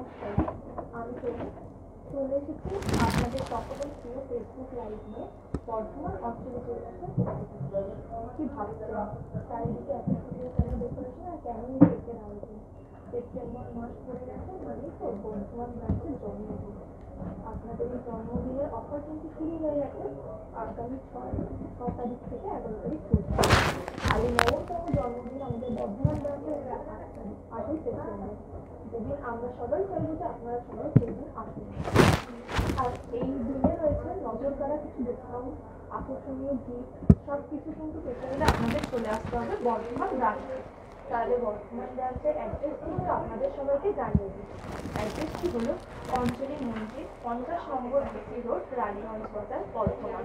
নমস্কার, আমি চলে এসেছি আপনাদের সকলের প্রিয় ফেসবুক লাইভ নিয়ে। বর্ধমান অঞ্চলে চলে আসে কি ভাবছেন চারিদিকে এত সুন্দর কেন ডেকোরেশন আর কেন কেকের আয়োজন? সেপ্টেম্বর মাস পড়ে গেছে মানেই তো বর্ধমান ব্রাঞ্চের জন্মদিন। আপনাদের এই জন্মদিনের অফার কিন্তু শুরু হয়ে গেছে আগামী 6 তারিখ থেকে 11 তারিখ চলছে। আর এই নবতম জন্মদিন আমাদের বর্ধমান ব্রাঞ্চের 8ই সেপ্টেম্বর, যেদিন আমরা সবাই চাইবো যে আপনারা সবাই সেদিন আসুন। আর এই দিনে রয়েছে নজর কাড়া কিছু ডিসকাউন্ট, আকর্ষণীয় গিফট, সব কিছু কিন্তু পেতে গেলে আপনাদের চলে আসতে হবে বর্ধমান ব্রাঞ্চে। তাহলে বর্ধমান ব্রাঞ্চের অ্যাড্রেস কিন্তু আপনাদের সবাইকে জানিয়ে দিই। অ্যাড্রেসটি হলো অঞ্জলি মন্দির, 50 নম্বর বিসি রোড, রানীগঞ্জ বাজার, বর্ধমান।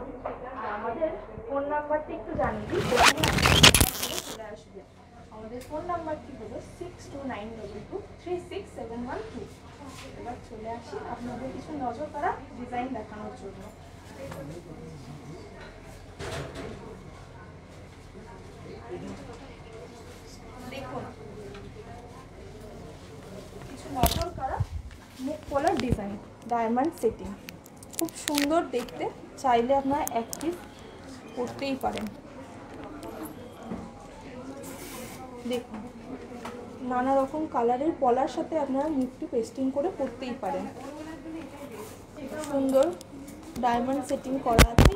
আর আমাদের ফোন নাম্বারটি একটু জানিয়ে দিই, চলে আসবে। আমাদের ফোন নাম্বারটি হলো 6292236712। এবার চলে আসি আপনাদের কিছু নজর কাড়া ডিজাইন দেখানোর জন্য। দেখুন, কিছু নজর কাড়া মুখ পলার ডিজাইন, ডায়মন্ড সেটিং, খুব সুন্দর দেখতে। চাইলে আপনারা এক পিস করতেই পারেন। দেখুন, নানা রকম কালারের পলার সাথে আপনারা মুখটি পেস্টিং করে পরতেই পারেন। সুন্দর ডায়মন্ড সেটিং করা আছে।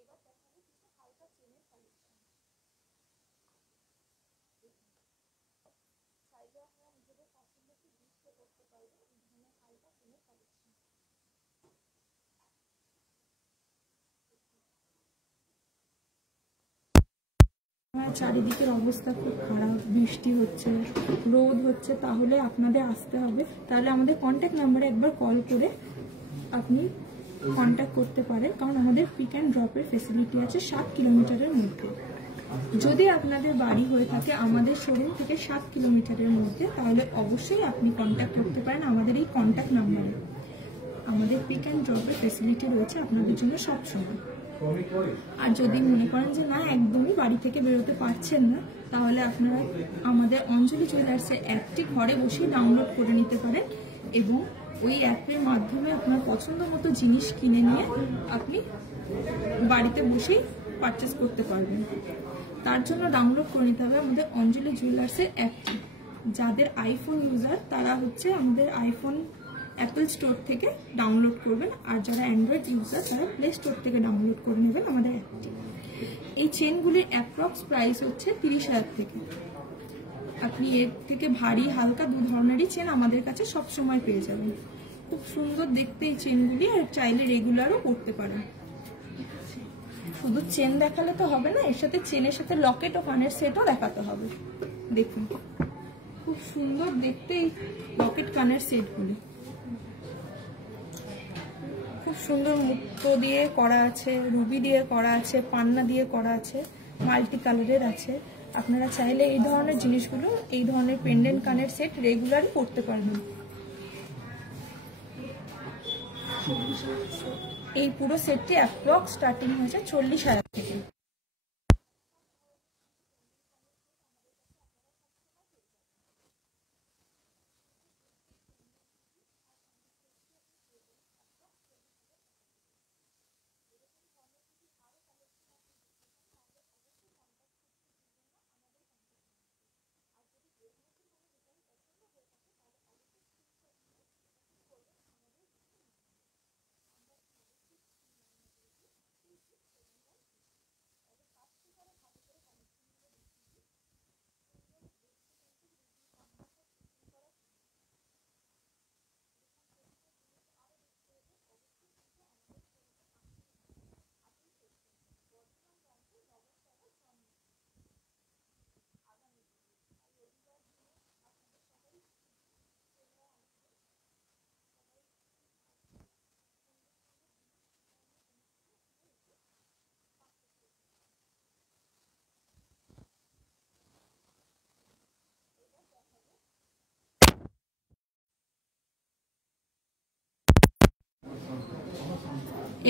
এবার দেখাবো কিছু হালকা চেনের কালেকশন। চাইলে আপনারা নিজেদের পছন্দকে গিফট করতে পারবেন এই ধরনের হালকা চেনের কালেকশন। চারিদিকের অবস্থা খুব খারাপ, বৃষ্টি হচ্ছে, রোদ হচ্ছে, তাহলে আপনাদের আসতে হবে। তাহলে আমাদের কন্ট্যাক্ট নাম্বারে একবার কল করে আপনি কন্ট্যাক্ট করতে পারেন, কারণ আমাদের পিক অ্যান্ড ড্রপের ফেসিলিটি আছে 7 কিলোমিটারের মধ্যে। যদি আপনাদের বাড়ি হয়ে থাকে আমাদের শোরুম থেকে 7 কিলোমিটারের মধ্যে, তাহলে অবশ্যই আপনি কন্ট্যাক্ট করতে পারেন আমাদের এই কন্ট্যাক্ট নাম্বারে। আমাদের পিক অ্যান্ড ড্রপের ফেসিলিটি রয়েছে আপনাদের জন্য সবসময়। আর যদি মনে করেন যে না একদমই বাড়ি থেকে বেরোতে পারছেন না, তাহলে আপনারা আমাদের অঞ্জলি জুয়েলার্সের অ্যাপটি ঘরে বসেই ডাউনলোড করে নিতে পারেন এবং ওই অ্যাপের মাধ্যমে আপনার পছন্দ মতো জিনিস কিনে নিয়ে আপনি বাড়িতে বসেই পারচেস করতে পারবেন। তার জন্য ডাউনলোড করে নিতে হবে আমাদের অঞ্জলি জুয়েলার্সের অ্যাপটি। যাদের আইফোন ইউজার তারা হচ্ছে আমাদের আইফোন অ্যাপল স্টোর থেকে ডাউনলোড করবেন, আর যারা অ্যান্ড্রয়েড ইউজার তারা প্লে স্টোর থেকে ডাউনলোড করে নেবেন আমাদের অ্যাপটি। এই চেনগুলির অ্যাপ্রক্স প্রাইস হচ্ছে 30,000 থেকে। আপনি এর থেকে ভারী হালকা দু ধরনেরই চেন আমাদের কাছে সবসময় পেয়ে যাবেন। খুব সুন্দর দেখতে এই চেনগুলি, আর চাইলে রেগুলারও পরতে পারেন। শুধু চেন দেখালে তো হবে না, এর সাথে চেনের সাথে লকেট ও কানের সেটও দেখাতে হবে। দেখুন খুব সুন্দর দেখতে এই লকেট কানের সেটগুলি, খুব সুন্দর মুক্তো দিয়ে করা আছে, রুবি দিয়ে করা আছে, পান্না দিয়ে করা আছে, মাল্টি কালারের আছে। আপনারা চাইলে এই ধরনের জিনিসগুলো, এই ধরনের পেন্ডেন্ট কানের সেট রেগুলারই পরতে পারবেন। এই পুরো সেটটি অ্যাপ্রক্স স্টার্টিং হয়েছে 40,000 থেকে।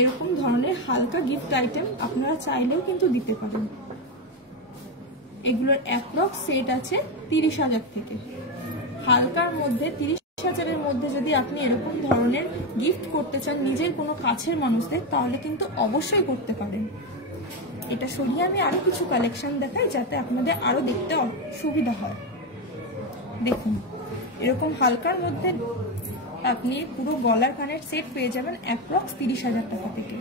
এরকম ধরনের হালকা গিফট আইটেম আপনারা চাইলেও কিন্তু দিতে পারেন। এগুলোর অ্যাপ্রক্স সেট আছে 30,000 থেকে। হালকার মধ্যে 30,000-এর মধ্যে যদি আপনি এরকম ধরনের গিফট করতে চান নিজের কোনো কাছের মানুষদের, তাহলে কিন্তু অবশ্যই করতে পারেন। এটা সরিয়ে আমি আরো কিছু কালেকশন দেখাই যাতে আপনাদের আরো দেখতে সুবিধা হয়। দেখুন এরকম হালকার মধ্যে আপনি পুরো গলার কানের সেট পেয়ে যাবেন অ্যাপ্রক্স 30,000 টাকা থেকে।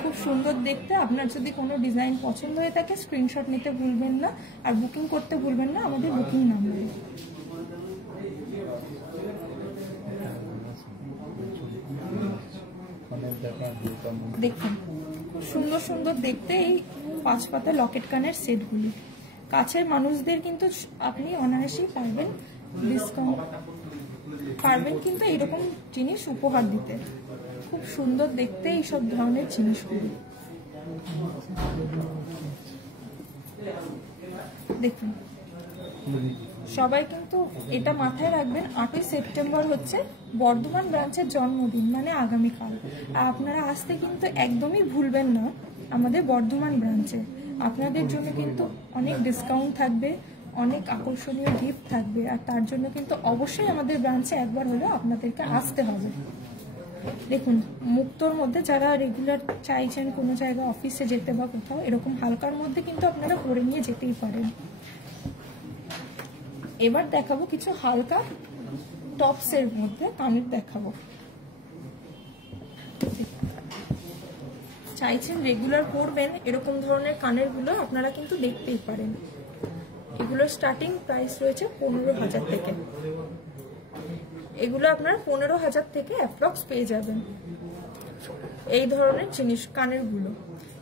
খুব সুন্দর দেখতে। আপনার যদি কোনো ডিজাইন পছন্দ হয়ে থাকে স্ক্রিনশট নিতে ভুলবেন না, আর বুকিং করতে ভুলবেন না আমাদের বুকিং নাম্বারে। দেখুন খুব সুন্দর সুন্দর দেখতে এই 5 পাতা লকেট কানের সেটগুলি। কাছের মানুষদের কিন্তু আপনি অনায়াসেই পারবেন ডিসকাউন্ট পারবেন কিন্তু এইরকম জিনিস উপহার দিতে। খুব সুন্দর দেখতে এইসব ধরনের জিনিসগুলি। দেখুন সবাই কিন্তু এটা মাথায় রাখবেন, 8ই সেপ্টেম্বর হচ্ছে বর্ধমান ব্রাঞ্চের জন্মদিন, মানে আগামীকাল। আর আপনারা আসতে কিন্তু একদমই ভুলবেন না আমাদের বর্ধমান ব্রাঞ্চে। আপনাদের জন্য কিন্তু অনেক ডিসকাউন্ট থাকবে, অনেক আকর্ষণীয় গিফট থাকবে, আর তার জন্য কিন্তু অবশ্যই আমাদের ব্রাঞ্চে একবার হলেও আপনাদেরকে আসতে হবে। দেখুন মুক্তোর মধ্যে যারা রেগুলার চাইছেন কোনো জায়গায় অফিসে যেতে বা কোথাও, এরকম হালকার মধ্যে কিন্তু আপনারা পরে নিয়ে যেতেই পারেন। এবার দেখাবো কিছু হালকা টপসের মধ্যে কানের দেখাবো। চাইছেন রেগুলার পরবেন এরকম ধরনের কানের গুলো আপনারা কিন্তু দেখতেই পারেন। এগুলোর স্টার্টিং প্রাইস রয়েছে 15,000 থেকে। এগুলো আপনারা 15,000 থেকে অ্যাপ্রক্স পেয়ে যাবেন। এই ধরনের জিনিস কানের গুলো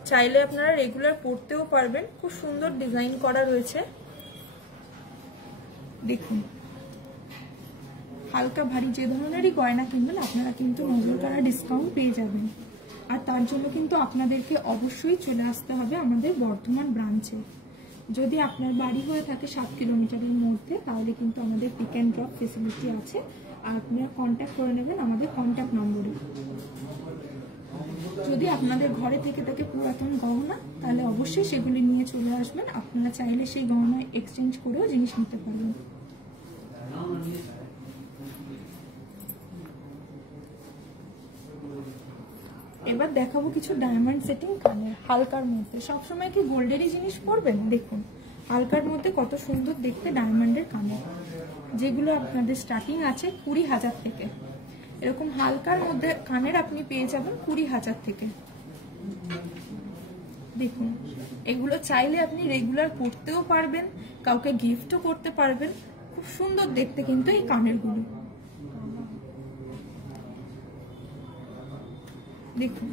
চাইলে আপনারা রেগুলার পরতেও পারবেন। খুব সুন্দর ডিজাইন করা রয়েছে। দেখুন হালকা ভারী যে ধরনেরই গয়না কিনবেন আপনারা কিন্তু নজর কাড়া ডিসকাউন্ট পেয়ে যাবেন। আর তার জন্য কিন্তু আপনাদেরকে অবশ্যই চলে আসতে হবে আমাদের বর্ধমান ব্রাঞ্চে। যদি আপনার বাড়ি হয়ে থাকে 7 কিলোমিটারের মধ্যে তাহলে কিন্তু আমাদের পিক অ্যান্ড ড্রপ ফেসিলিটি আছে, আর আপনারা কন্ট্যাক্ট করে নেবেন আমাদের কন্ট্যাক্ট নম্বরে। যদি আপনাদের ঘরে থেকে থাকে পুরাতন গহনা তাহলে অবশ্যই সেগুলি নিয়ে চলে আসবেন, আপনারা চাইলে সেই গহনা এক্সচেঞ্জ করেও জিনিস নিতে পারবেন। এবার দেখাবো কিছু ডায়মন্ড সেটিং কানের হালকার মধ্যে। সবসময় কি গোল্ডেরই জিনিস পরবেন? দেখুন হালকার মধ্যে কত সুন্দর দেখতে ডায়মন্ডের কানের, যেগুলো আপনাদের স্টার্টিং আছে 20,000 থেকে। এরকম হালকার মধ্যে কানের আপনি পেয়ে যাবেন 20,000 থেকে। দেখুন এগুলো চাইলে আপনি রেগুলার পরতেও পারবেন, কাউকে গিফটও করতে পারবেন। খুব সুন্দর দেখতে কিন্তু এই কানেরগুলো। দেখুন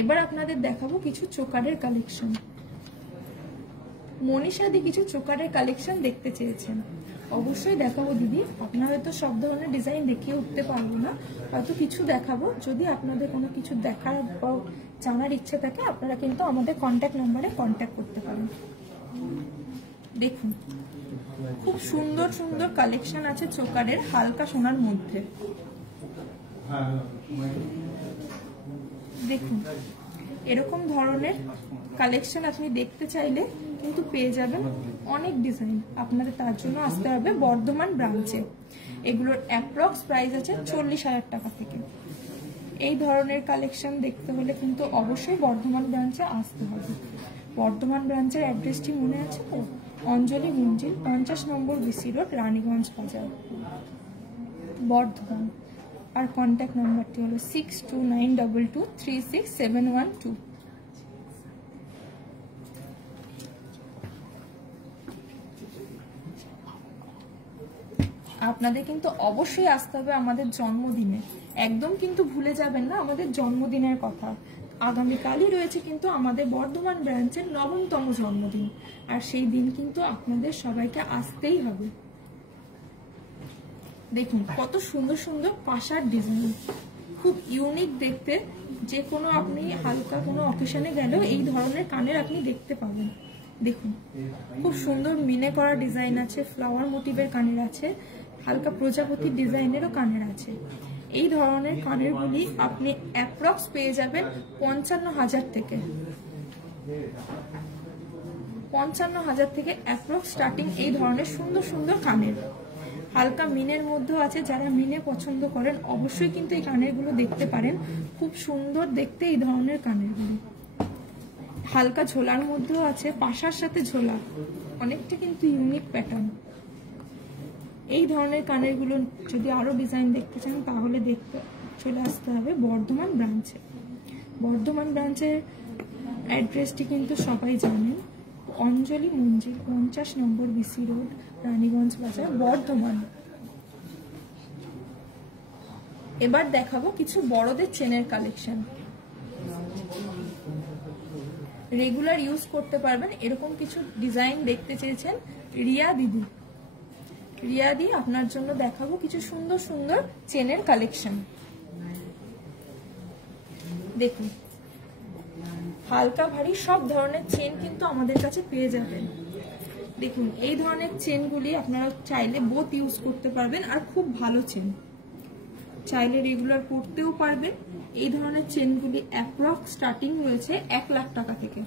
এবার আপনাদের দেখাবো কিছু চোকারের কালেকশন। মনীষাদি কিছু চোকারের কালেকশন দেখতে চেয়েছেন, অবশ্যই দেখাবো দিদি। আপনারা তো সব ধরনের ডিজাইন দেখিয়ে উঠতে পারবো না, হয়তো কিছু দেখাবো। যদি আপনাদের কোনো কিছু দেখার বা জানার ইচ্ছে থাকে আপনারা কিন্তু আমাদের কন্ট্যাক্ট নাম্বারে কন্ট্যাক্ট করতে পারেন। দেখুন খুব সুন্দর সুন্দর কালেকশন আছে চোকারের হালকা সোনার মধ্যে। দেখুন এরকম ধরনের কালেকশন আপনি দেখতে চাইলে কিন্তু পেয়ে যাবেন অনেক ডিজাইন। আপনাদের তার জন্য আসতে হবে বর্ধমান ব্রাঞ্চে। এগুলোর অ্যাপ্রক্স প্রাইস আছে 40,000 টাকা থেকে। এই ধরনের কালেকশন দেখতে হলে কিন্তু অবশ্যই বর্ধমান ব্রাঞ্চে আসতে হবে। বর্ধমান ব্রাঞ্চের অ্যাড্রেসটি মনে আছে তো? অঞ্জলি মঞ্জিল, 50 নম্বর বিসি রোড, রানীগঞ্জ বাজার, বর্ধমান। আর কন্ট্যাক্ট নাম্বারটি হলো 6292236712। আপনাদের কিন্তু অবশ্যই আসতে হবে আমাদের জন্মদিনে, একদম কিন্তু ভুলে যাবেন না আমাদের জন্মদিনের কথা। আগামীকালই রয়েছে কিন্তু আমাদের বর্ধমান ব্রাঞ্চের 9তম জন্মদিন, আর সেই দিন কিন্তু আপনাদের সবাইকে আসতেই হবে। দেখুন কত সুন্দর সুন্দর পাশার ডিজাইন, খুব ইউনিক দেখতে। যে কোনো আপনি হালকা কোনো অকেশনে গেলেও এই ধরনের কানের আপনি দেখতে পাবেন। দেখুন খুব সুন্দর মিনে করা ডিজাইন আছে, ফ্লাওয়ার মোটিভের কানের আছে, হালকা প্রজাপতির ডিজাইনেরও কানের আছে। এই ধরনের কানেরগুলি আপনি অ্যাপ্রক্স পেয়ে যাবেন 55,000 থেকে। 55,000 থেকে অ্যাপ্রক্স স্টার্টিং এই ধরনের সুন্দর সুন্দর কানের। হালকা মিনের মধ্যেও আছে, যারা মিনে পছন্দ করেন অবশ্যই কিন্তু এই কানেরগুলো দেখতে পারেন। খুব সুন্দর দেখতে এই ধরনের কানেরগুলো। হালকা ঝোলার মধ্যেও আছে, পাশার সাথে ঝোলা, অনেকটা কিন্তু ইউনিক প্যাটার্ন। এই ধরনের কানেরগুলো যদি আরো ডিজাইন দেখতে চান তাহলে দেখতে চলে আসতে হবে বর্ধমান ব্রাঞ্চে। বর্ধমান ব্রাঞ্চের অ্যাড্রেসটি কিন্তু সবাই জানেন, অঞ্জলি মঞ্জিল, 50 নম্বর বিসি রোড, রানীগঞ্জ বাজার, বর্ধমান। এবার দেখাবো কিছু বড়দের চেনের কালেকশন। রেগুলার ইউজ করতে পারবেন এরকম কিছু ডিজাইন দেখতে চেয়েছেন রিয়া দিদি। রিয়া দি আপনার জন্য দেখাবো কিছু সুন্দর সুন্দর চেনের কালেকশন। দেখুন হালকা ভারী সব ধরনের চেন কিন্তু আমাদের কাছে পেয়ে যাবেন। দেখুন এই ধরনের চেনগুলি আপনারা চাইলে বোথ ইউজ করতে পারবেন, আর খুব ভালো চেন, চাইলে রেগুলার পরতেও পারবেন। এই ধরনের চেনগুলি অ্যাপ্রক্স স্টার্টিং রয়েছে 1 লাখ টাকা থেকে।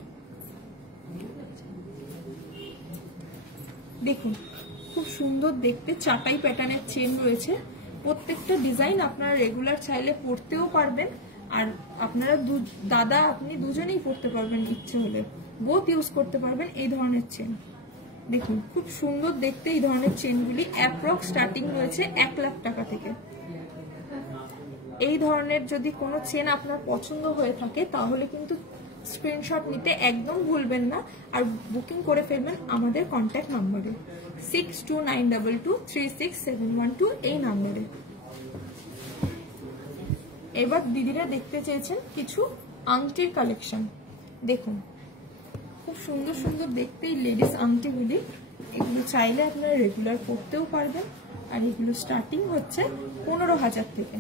দেখুন খুব সুন্দর দেখতে চাটাই প্যাটার্নের চেন রয়েছে। প্রত্যেকটা ডিজাইন আপনারা রেগুলার চাইলে পরতেও পারবেন, আর আপনারা দাদা আপনি দুজনেই পরতে পারবেন, ইচ্ছে হলে বোথ ইউজ করতে পারবেন এই ধরনের চেন। দেখুন খুব সুন্দর দেখতে এই ধরনের চেনগুলি অ্যাপ্রক্স স্টার্টিং রয়েছে 1 লাখ টাকা থেকে। এই ধরনের যদি কোনো চেন আপনার পছন্দ হয়ে থাকে তাহলে কিন্তু স্ক্রিনশট নিতে একদম ভুলবেন না, আর বুকিং করে ফেলবেন আমাদের কন্ট্যাক্ট নম্বরে 6292236712 এই নম্বরে। এবার দিদিরা দেখতে চেয়েছেন কিছু আংটির কালেকশন। দেখুন খুব সুন্দর সুন্দর দেখতে এই লেডিস আংটিগুলি, এগুলো চাইলে আপনারা রেগুলার পরতেও পারবেন, আর এগুলো স্টার্টিং হচ্ছে 15,000 থেকে।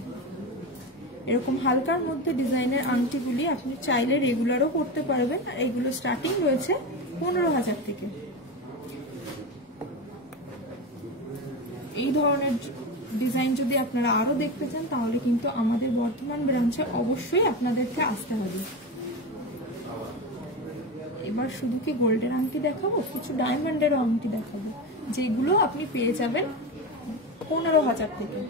এরকম হালকার মধ্যে ডিজাইনের আংটিগুলি আপনি চাইলে রেগুলারও করতে পারবেন, আর এগুলো স্টার্টিং রয়েছে 15,000 থেকে। এই ধরনের ডিজাইন যদি আপনারা আরো দেখতে চান তাহলে কিন্তু আমাদের বর্ধমান ব্রাঞ্চে অবশ্যই আপনাদেরকে আসতে হবে। এবার শুধু কি গোল্ডের আংটি দেখাবো, কিছু ডায়মন্ডেরও আংটি দেখাবো, যেগুলো আপনি পেয়ে যাবেন 15,000 থেকে।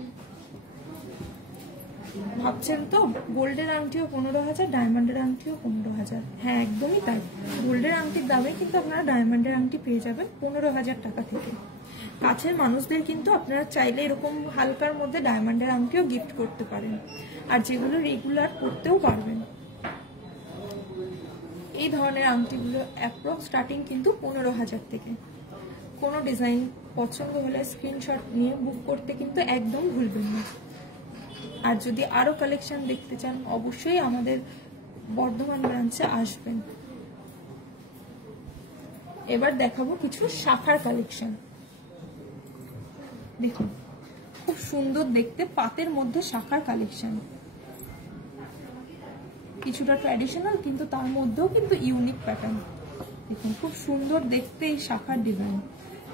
ভাবছেন তো গোল্ডের আংটিও 15,000, ডায়মন্ডের আংটিও 15,000? হ্যাঁ, একদমই তাই। গোল্ডের আংটির দামে কিন্তু আপনারা ডায়মন্ডের আংটি পেয়ে যাবেন 15,000 টাকা থেকে। কাছের মানুষদের কিন্তু আপনারা চাইলে এরকম হালকার মধ্যে ডায়মন্ডের আংটিও গিফট করতে পারেন, আর যেগুলো রেগুলার করতেও পারবেন। এই ধরনের আংটিগুলো অ্যাপ্রক্স স্টার্টিং কিন্তু 15,000 থেকে। কোনো ডিজাইন পছন্দ হলে স্ক্রিনশট নিয়ে বুক করতে কিন্তু একদম ভুলবেন না। আর যদি আরো কালেকশন দেখতে চান অবশ্যই আমাদের বর্ধমান ব্রাঞ্চে আসবেন। এবার দেখাবো কিছু শাখার কালেকশন। দেখুন খুব সুন্দর দেখতে পাতের মধ্যে শাখার কালেকশন, কিছুটা ট্র্যাডিশনাল কিন্তু তার মধ্যেও কিন্তু ইউনিক প্যাটার্ন। দেখুন খুব সুন্দর দেখতে এই শাখার ডিজাইন,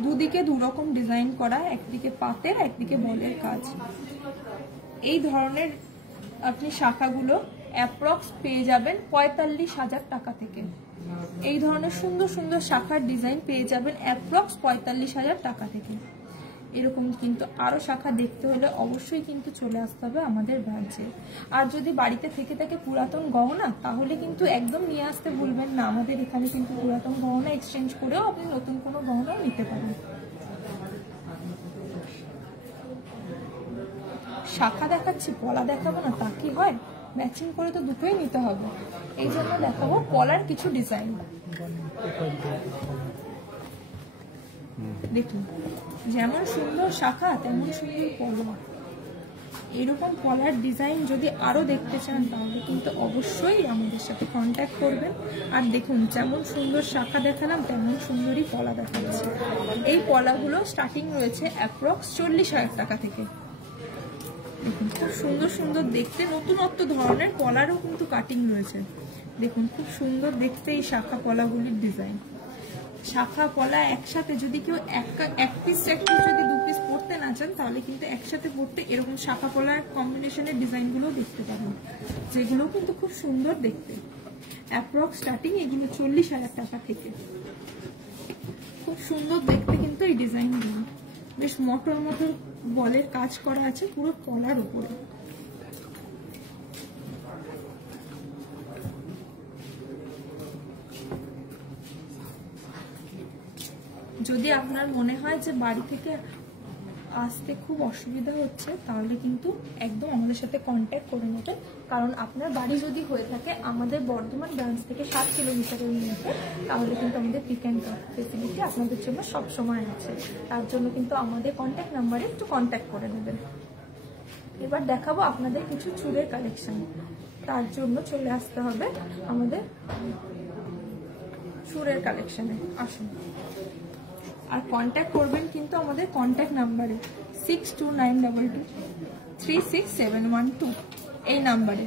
দুদিকে দুরকম ডিজাইন করা, একদিকে পাতের একদিকে বলের কাজ। এই ধরনের আপনি শাখাগুলো অ্যাপ্রক্স পেয়ে যাবেন 45,000 টাকা থেকে। এই ধরনের সুন্দর সুন্দর শাখার ডিজাইন পেয়ে যাবেন অ্যাপ্রক্স 45,000 টাকা থেকে। এরকম কিন্তু আরো শাখা দেখতে হলে অবশ্যই কিন্তু চলে আসতে হবে আমাদের ব্রাঞ্চে। আর যদি বাড়িতে থেকে থাকে পুরাতন গহনা তাহলে কিন্তু একদম নিয়ে আসতে ভুলবেন না। আমাদের এখানে কিন্তু পুরাতন গহনা এক্সচেঞ্জ করেও আপনি নতুন কোনো গহনাও নিতে পারেন। শাখা দেখাচ্ছি, পলা দেখাবো না তা কি হয়? ম্যাচিং করে তো দুটোই নিতে হবে, এই জন্য দেখাবো পলার কিছু ডিজাইন। দেখুন যেমন সুন্দর শাখা তেমন সুন্দর পলা। এরকম পলার ডিজাইন যদি আরো দেখতে চান তাহলে কিন্তু অবশ্যই আমাদের সাথে কন্ট্যাক্ট করবেন। আর দেখুন যেমন সুন্দর শাখা দেখালাম তেমন সুন্দরই পলা দেখাচ্ছে। এই পলাগুলো স্টার্টিং রয়েছে অ্যাপ্রক্স 40,000 টাকা থেকে। দেখুন খুব সুন্দর সুন্দর দেখতে নতুনত্ব ধরনের পলারও কিন্তু কাটিং রয়েছে। দেখুন খুব সুন্দর দেখতে এই শাখা পলাগুলির ডিজাইন। শাখা পলা একসাথে যদি কেউ এক পিস যদি দু পিস পরতে না চান তাহলে কিন্তু একসাথে পরতে এরকম শাখা পলার কম্বিনেশনের ডিজাইনগুলো দেখতে পাবেন, যেগুলো কিন্তু খুব সুন্দর দেখতে। অ্যাপ্রক্স স্টার্টিং এগুলো 40,000 টাকা থেকে। খুব সুন্দর দেখতে কিন্তু এই ডিজাইনগুলো, বেশ মটর মটর বলের কাজ করা আছে পুরো পলার উপরে। যদি আপনার মনে হয় যে বাড়ি থেকে আসতে খুব অসুবিধা হচ্ছে তাহলে কিন্তু একদম আমাদের সাথে কন্ট্যাক্ট করে নেবেন। কারণ আপনার বাড়ি যদি হয়ে থাকে আমাদের বর্ধমান ব্রাঞ্চ থেকে 7 কিলোমিটারের মধ্যে তাহলে কিন্তু আমাদের পিক অ্যান্ড ড্রপ ফেসিলিটি আপনাদের জন্য সবসময় আছে। তার জন্য কিন্তু আমাদের কন্ট্যাক্ট নাম্বারে একটু কন্ট্যাক্ট করে নেবেন। এবার দেখাবো আপনাদের কিছু চুড়ের কালেকশন। তার জন্য চলে আসতে হবে আমাদের চুড়ের কালেকশনে। আসুন আর কন্ট্যাক্ট করবেন কিন্তু আমাদের কন্ট্যাক্ট নাম্বারে 6292236712 এই নাম্বারে।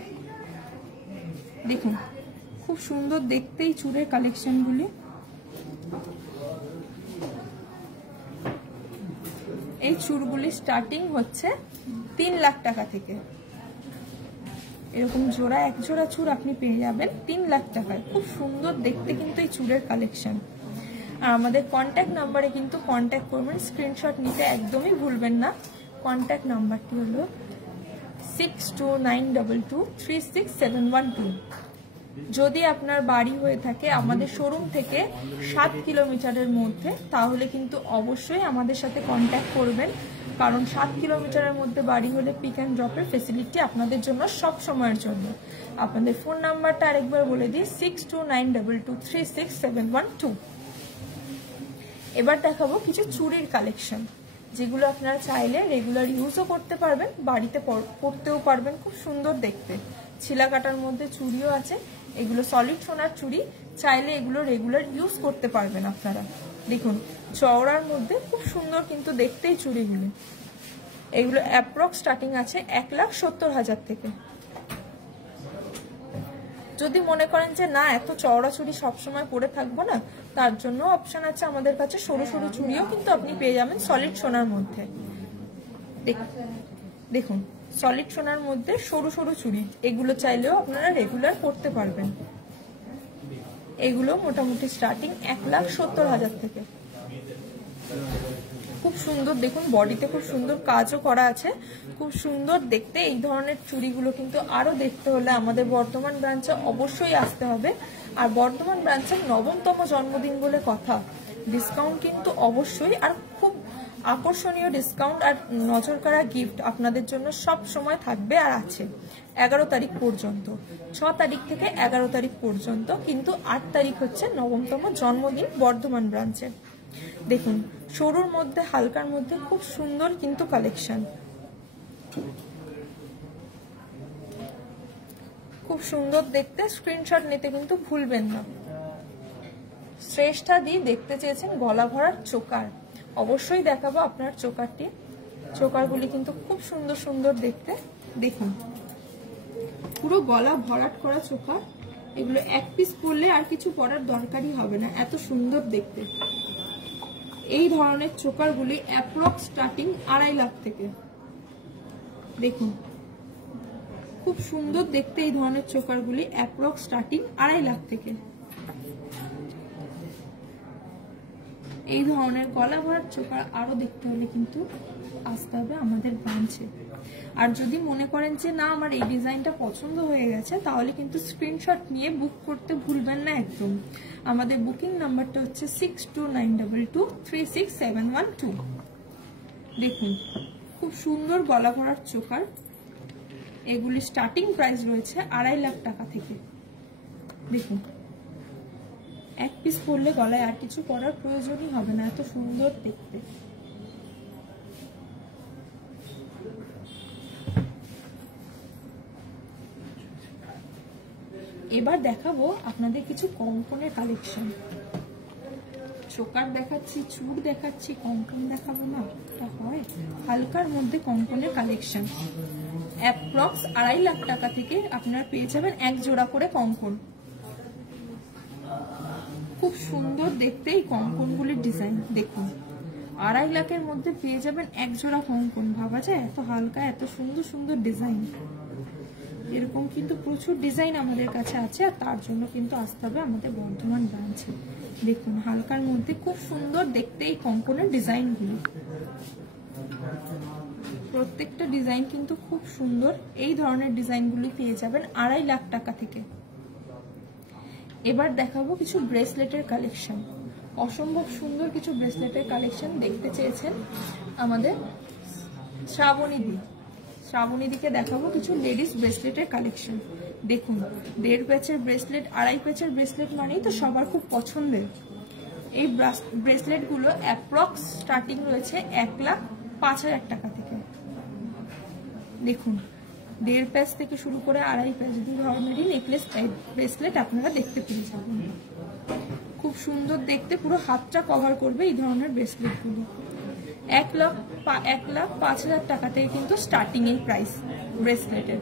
দেখুন খুব সুন্দর দেখতেই চুড়ের কালেকশনগুলি। এই চুড়গুলি স্টার্টিং হচ্ছে 3 লাখ টাকা থেকে। এরকম জোড়া এক জোড়া চুড় আপনি পেয়ে যাবেন 3 লাখ টাকায়। খুব সুন্দর দেখতে কিন্তু এই চুড়ের কালেকশন। আর আমাদের কন্ট্যাক্ট নাম্বারে কিন্তু কন্ট্যাক্ট করবেন, স্ক্রিনশট নিতে একদমই ভুলবেন না। কন্ট্যাক্ট নাম্বারটি হলো 6292236712। যদি আপনার বাড়ি হয়ে থাকে আমাদের শোরুম থেকে 7 কিলোমিটারের মধ্যে তাহলে কিন্তু অবশ্যই আমাদের সাথে কন্ট্যাক্ট করবেন। কারণ 7 কিলোমিটারের মধ্যে বাড়ি হলে পিক অ্যান্ড ড্রপের ফেসিলিটি আপনাদের জন্য সব সময়ের জন্য। আপনাদের ফোন নাম্বারটা আরেকবার বলে দিই 6292236712। এবার দেখাবো কিছু চুড়ির কালেকশন, যেগুলো আপনারা চাইলে রেগুলার ইউজও করতে পারবেন, বাড়িতে পরতেও পারবেন। খুব সুন্দর দেখতে ছিলা কাটার মধ্যে চুড়িও আছে। এগুলো সলিড সোনার চুড়ি, চাইলে এগুলো রেগুলার ইউজ করতে পারবেন আপনারা। দেখুন চওড়ার মধ্যে খুব সুন্দর কিন্তু দেখতে এই চুড়িগুলো। এগুলো অ্যাপ্রক্স স্টার্টিং আছে 1,70,000 থেকে। যদি মনে করেন যে না এত চওড়া চুড়ি সবসময় পরে থাকবো না, তার জন্য অপশন আছে আমাদের কাছে সরু সরু চুড়িও কিন্তু আপনি পেয়ে যাবেন সলিড সোনার মধ্যে। দেখুন সলিড সোনার মধ্যে সরু সরু চুড়ি, এগুলো চাইলেও আপনারা রেগুলার পরতে পারবেন। এগুলো মোটামুটি স্টার্টিং 1,70,000 থেকে। খুব সুন্দর দেখুন, বডিতে খুব সুন্দর কাজও করা আছে, খুব সুন্দর দেখতে। এই ধরনের চুড়িগুলো কিন্তু আরো দেখতে হলে আমাদের বর্ধমান ব্রাঞ্চে অবশ্যই আসতে হবে। আর বর্ধমান ব্রাঞ্চের 9তম জন্মদিন বলে কথা, ডিসকাউন্ট কিন্তু অবশ্যই, আর খুব আকর্ষণীয় ডিসকাউন্ট আর নজর কাড়া গিফট আপনাদের জন্য সব সময় থাকবে আর আছে 11 তারিখ পর্যন্ত। 6 তারিখ থেকে 11 তারিখ পর্যন্ত, কিন্তু 8 তারিখ হচ্ছে 9তম জন্মদিন বর্ধমান ব্রাঞ্চে। দেখুন সরুর মধ্যে হালকার মধ্যে খুব সুন্দর কিন্তু কালেকশন, খুব সুন্দর দেখতে। স্ক্রিনশট নিতে কিন্তু ভুলবেন না। শ্রেষ্ঠা দি দেখতে চেয়েছেন গলা ভরার চোকার, অবশ্যই দেখাবো আপনার চোকারটি। চোকারগুলি কিন্তু খুব সুন্দর সুন্দর দেখতে। দেখুন পুরো গলা ভরাট করা চোকার, এগুলো এক পিস পরলে আর কিছু পরার দরকারই হবে না, এত সুন্দর দেখতে। এই ধরনের চোকারগুলি অ্যাপ্রক্স স্টার্টিং 2.5 লাখ থেকে। দেখুন খুব সুন্দর দেখতে এই ধরনের চোকারগুলি অ্যাপ্রক্স স্টার্টিং 2.5 লাখ থেকে। এই ধরনের গলা ভরার চোকার আরো দেখতে হলে কিন্তু আসতে হবে আমাদের ব্রাঞ্চে। আর যদি মনে করেন যে না আমার এই ডিজাইনটা পছন্দ হয়ে গেছে, তাহলে কিন্তু স্ক্রিনশট নিয়ে বুক করতে ভুলবেন না একদম। আমাদের বুকিং নাম্বারটা হচ্ছে 6292236712। দেখুন খুব সুন্দর গলা ভরার চোকার, এগুলি স্টার্টিং প্রাইস রয়েছে 2.5 লাখ টাকা থেকে। দেখুন এক পিস পরলে গলায় আর কিছু পরার প্রয়োজনই হবে না, এত সুন্দর দেখতে। এবার দেখাবো আপনাদের কিছু কঙ্কনের কালেকশন। চোকার দেখাচ্ছি, চুড় দেখাচ্ছি, কঙ্কন দেখাবো না, এটা হয়? হালকার মধ্যে কঙ্কনের কালেকশন অ্যাপ্রক্স 2.5 লাখ টাকা থেকে আপনারা পেয়ে যাবেন 1 জোড়া করে কঙ্কন। খুব সুন্দর দেখতে এই কঙ্কনগুলির ডিজাইন। দেখুন 2.5 লাখের মধ্যে পেয়ে যাবেন 1 জোড়া কঙ্কন। ভাবা যায় এত হালকা, এত সুন্দর সুন্দর ডিজাইন। এরকম কিন্তু প্রচুর ডিজাইন আমাদের কাছে আছে, আর তার জন্য কিন্তু আসতে হবে আমাদের বর্ধমান ব্রাঞ্চে। দেখুন হালকার মধ্যে খুব সুন্দর দেখতে এই কঙ্কনের ডিজাইনগুলো, প্রত্যেকটা ডিজাইন কিন্তু খুব সুন্দর। এই ধরনের ডিজাইনগুলি পেয়ে যাবেন 2.5 লাখ টাকা থেকে। এবার দেখাবো কিছু ব্রেসলেটের কালেকশন। অসম্ভব সুন্দর কিছু ব্রেসলেটের কালেকশন দেখতে চেয়েছেন আমাদের শ্রাবণীদিকে দেখাবো কিছু লেডিস ব্রেসলেটের কালেকশন। দেখুন 1.5 প্যাচের ব্রেসলেট, 2.5 প্যাচের ব্রেসলেট মানেই তো সবার খুব পছন্দের। এই ব্রেসলেটগুলো অ্যাপ্রক্স স্টার্টিং রয়েছে 1,05,000 টাকা থেকে। দেখুন 1.5 প্যাচ থেকে শুরু করে 2.5 প্যাচ দু ধরনেরই নেকলেস ব্রেসলেট আপনারা দেখতে পেয়ে যাবেন। খুব সুন্দর দেখতে, পুরো হাতটা কভার করবে এই ধরনের ব্রেসলেটগুলো। 1,05,000 টাকা থেকে কিন্তু স্টার্টিং এই প্রাইস ব্রেসলেটের।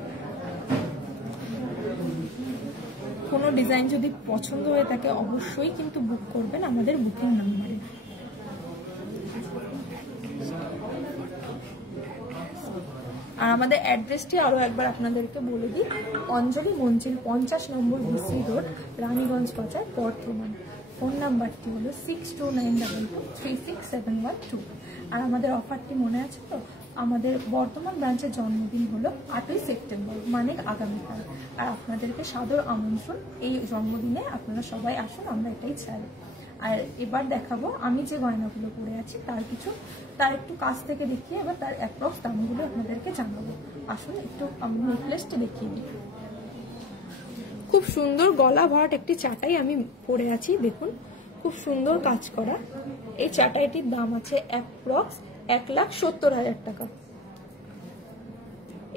কোনো ডিজাইন যদি পছন্দ হয়ে থাকে অবশ্যই কিন্তু বুক করবেন আমাদের বুকিং নাম্বারে। আর আমাদের অ্যাড্রেসটি আরো একবার আপনাদেরকে বলে দিই, অঞ্জলি মঞ্জিল 50 নম্বর বিসি রোড, রানীগঞ্জ বাজার, বর্ধমান। ফোন নাম্বারটি হলো 6292236712। আর আমাদের অফারটি মনে আছে তো, আমাদের বর্ধমান ব্রাঞ্চের জন্মদিন হলো 8ই সেপ্টেম্বর, মানে আগামীকাল। আর আপনাদেরকে সাদর আমন্ত্রণ, এই জন্মদিনে আপনারা সবাই আসুন, আমরা এটাই চাই। আর এবার দেখাবো আমি যে গয়নাগুলো পরে আছি তার একটু কাছ থেকে দেখিয়ে এবার তার অ্যাপ্রক্স দামগুলো আপনাদেরকে জানাবো। আসুন একটু আমি নেকলেসটি দেখিয়ে দিই। খুব সুন্দর গলা ভরাট একটি চাটাই আমি পরে আছি। দেখুন খুব সুন্দর কাজ করা এই চাটাইটির দাম আছে অ্যাপ্রক্স 1,70,000 টাকা।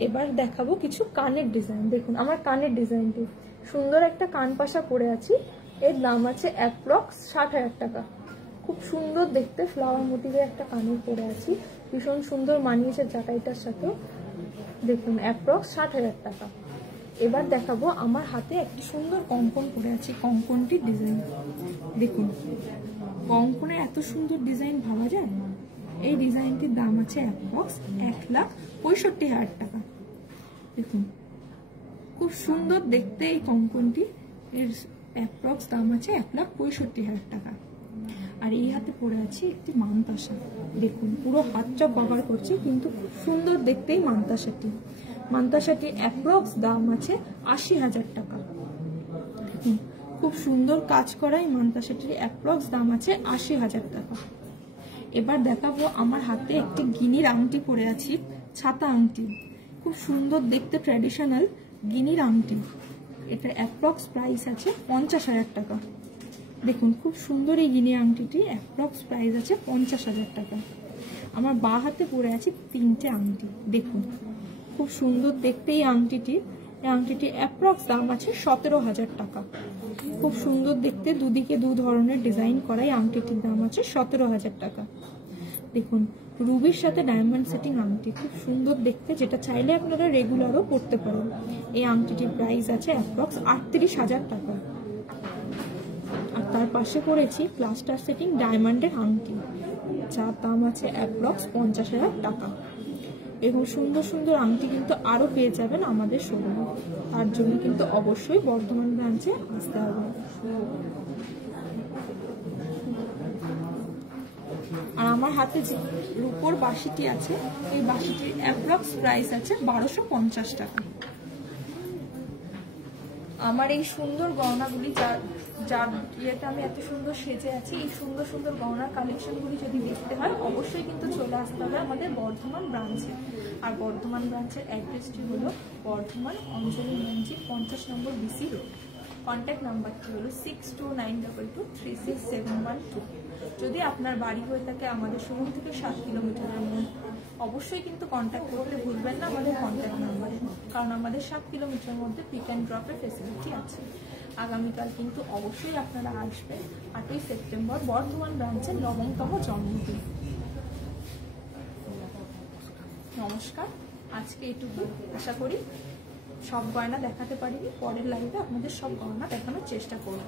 এবার দেখাবো কিছু কানের ডিজাইন। দেখুন আমার কানের ডিজাইনটি সুন্দর, একটা কান পাশা পরে আছি, এর দাম আছে অ্যাপ্রক্স 60,000 টাকা। খুব সুন্দর দেখতে ফ্লাওয়ার মোটিভে একটা কানের পরে আছি, ভীষণ সুন্দর মানিয়েছে চাটাইটার সাথে। দেখুন অ্যাপ্রক্স 60,000 টাকা। এবার দেখাবো আমার হাতে একটি সুন্দর কঙ্কন পরে আছি, কঙ্কনটির ডিজাইন দেখুন। কঙ্কনের এত সুন্দর ডিজাইন ভাবা যায়? এই ডিজাইনটির দাম আছে অ্যাপ্রক্স 1,65,000 টাকা। দেখুন খুব সুন্দর দেখতে এই কঙ্কনটি, এর অ্যাপ্রক্স দাম আছে 1,65,000 টাকা। আর এই হাতে পরে আছে একটি মানতাসা, দেখুন পুরো হাতটা কভার করছে, কিন্তু খুব সুন্দর দেখতেই মানতাসাটি। মানতাসাটির অ্যাপ্রক্স দাম আছে 80,000 টাকা। দেখুন খুব সুন্দর কাজ করা এই মানতাসাটির অ্যাপ্রক্স দাম আছে 80,000 টাকা। এবার দেখাবো আমার হাতে একটি গিনির আংটি পরে আছি, ছাতা আংটি, খুব সুন্দর দেখতে ট্র্যাডিশনাল গিনির আংটি। এটার অ্যাপ্রক্স প্রাইস আছে 50,000 টাকা। দেখুন খুব সুন্দর এই গিনি আংটিটি, অ্যাপ্রক্স প্রাইস আছে 50,000 টাকা। আমার বাঁ হাতে পরে আছে 3টে আংটি, দেখুন খুব সুন্দর দেখতে এই আংটিটি। এই আংটিটির অ্যাপ্রক্স দাম আছে 17,000 টাকা। খুব সুন্দর দেখতে দুদিকে দু ধরনের ডিজাইন করা এই আংটিটির দাম আছে 17,000 টাকা। দেখুন রুবির সাথে ডায়মন্ড সেটিং আংটি, খুব সুন্দর দেখতে, যেটা চাইলে আপনারা রেগুলারও পরতে পারেন। এই আংটিটির প্রাইস আছে অ্যাপ্রক্স 38,000 টাকা। আর তার পাশে পরেছি ক্লাস্টার সেটিং ডায়মন্ডের আংটি, যার দাম আছে অ্যাপ্রক্স 50,000 টাকা। এরকম সুন্দর সুন্দর আংটি কিন্তু আরও পেয়ে যাবেন আমাদের শোরুমে, তার জন্য কিন্তু অবশ্যই বর্ধমান ব্রাঞ্চে আসতে হবে। আর আমার হাতে যে রূপোর বাঁশিটি আছে, এই বাঁশিটির অ্যাপ্রক্স প্রাইস আছে 1250 টাকা। আমার এই সুন্দর গহনাগুলি যার ইয়েতে আমি এত সুন্দর সেজে আছি, এই সুন্দর সুন্দর গহনার কালেকশনগুলি যদি দেখতে হয় অবশ্যই কিন্তু চলে আসতে হবে আমাদের বর্ধমান ব্রাঞ্চে। আর বর্ধমান ব্রাঞ্চের অ্যাড্রেসটি হলো বর্ধমান অঞ্জলি মঞ্জিল 50 নম্বর বিসি রোড। কন্ট্যাক্ট নাম্বারটি হলো 6292236712। যদি আপনার বাড়ি হয়ে থাকে আমাদের শোরুম থেকে 7 কিলোমিটারের মধ্যে, অবশ্যই কিন্তু কন্ট্যাক্ট করতে ভুলবেন না আমাদের কন্ট্যাক্ট নাম্বারে, কারণ আমাদের 7 কিলোমিটারের মধ্যে পিক অ্যান্ড ড্রপের ফেসিলিটি আছে। আগামীকাল কিন্তু অবশ্যই আপনারা আসবেন 8ই সেপ্টেম্বর বর্ধমান ব্রাঞ্চের 9তম জন্মদিন। নমস্কার, আজকে এটুকু। আশা করি সব গয়না দেখাতে পারিনি, পরের লাইভে আপনাদের সব গয়না দেখানোর চেষ্টা করব।